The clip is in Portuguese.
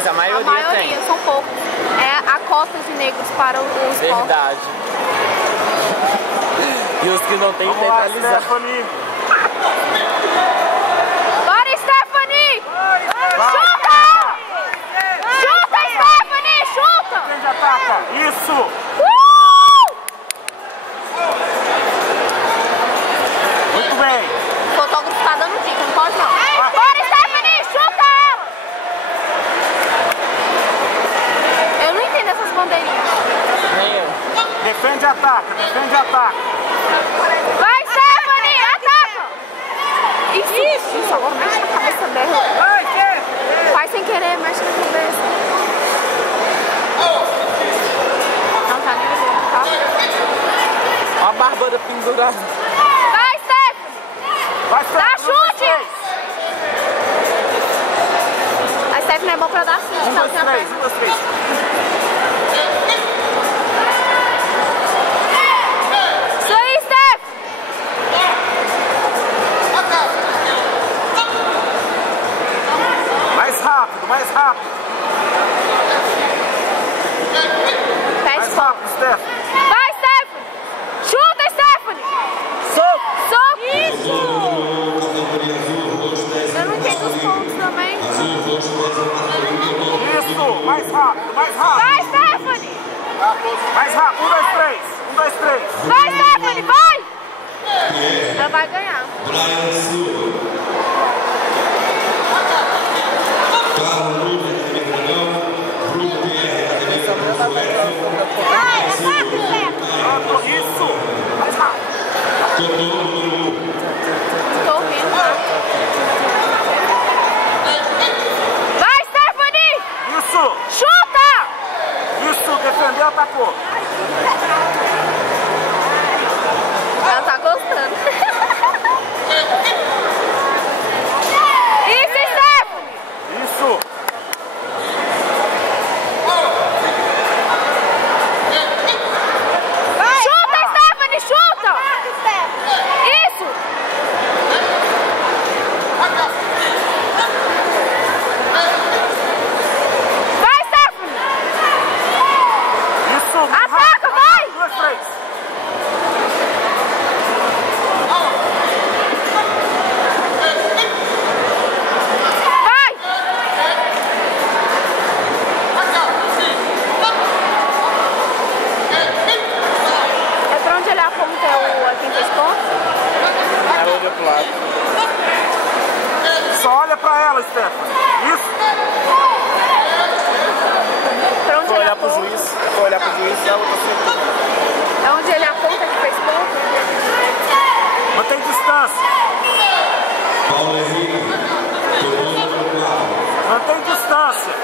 Mas a maioria tem. São poucos. É a cota de negros para o esporte. Verdade. E os que não tem, neutralizar. Bora, Stephanie! Chuta! Chuta, Stephanie! Chuta! Quem já ataca? Isso! Muito bem! O fotógrafo tá dando dica, não pode não. Bora, Stephanie! Chuta ela! Eu não entendo essas bandeirinhas. Nem eu. Defende e ataca, defende e ataca. Vai, Stephanie! Ataca! Isso, agora mexe na cabeça dela. Faz sem querer, mexe na cabeça. Não tá nem olhando, tá? Olha a barbada pendurada. Vai, Stephanie! Vai, Dá chute! A Stephanie é bom pra dar chute. 1, 2, 3, 1, 2, 3. Isso aí, Stephanie! Mais rápido, mais rápido. Mais rápido, Stephanie. Vai, Stephanie! Chuta, Stephanie! Soco! Soco! Isso! Eu não entendo os pontos também. Isso, mais rápido, mais rápido. Vai, Stephanie! Mais rápido, 1, 2, 3. 1, 2, 3. Vai, Stephanie, vai! Ela vai ganhar. Vai, ataque, Stephanie! Pronto, isso. Mais rápido. Não tô ouvindo, tá? Vai, Stephanie! Isso. Chuta! Isso, defendeu, atacou. Ela tá gostando. Isso, Stephanie! Isso. Chuta, Stephanie, chuta! Isso! Vai, Stephanie! Isso. Ataca, vai! 1, 2, 3. Vai! É pra onde ele aponta quem fez ponto? Ela olhou pro lado. Só olha pra ela, Stephanie. Isso. Pra onde Vou ele olhar pro aponta? juiz. Vou olhar pro juiz e ela você. É onde ele aponta que fez ponto? Mantém distância. Mantém distância.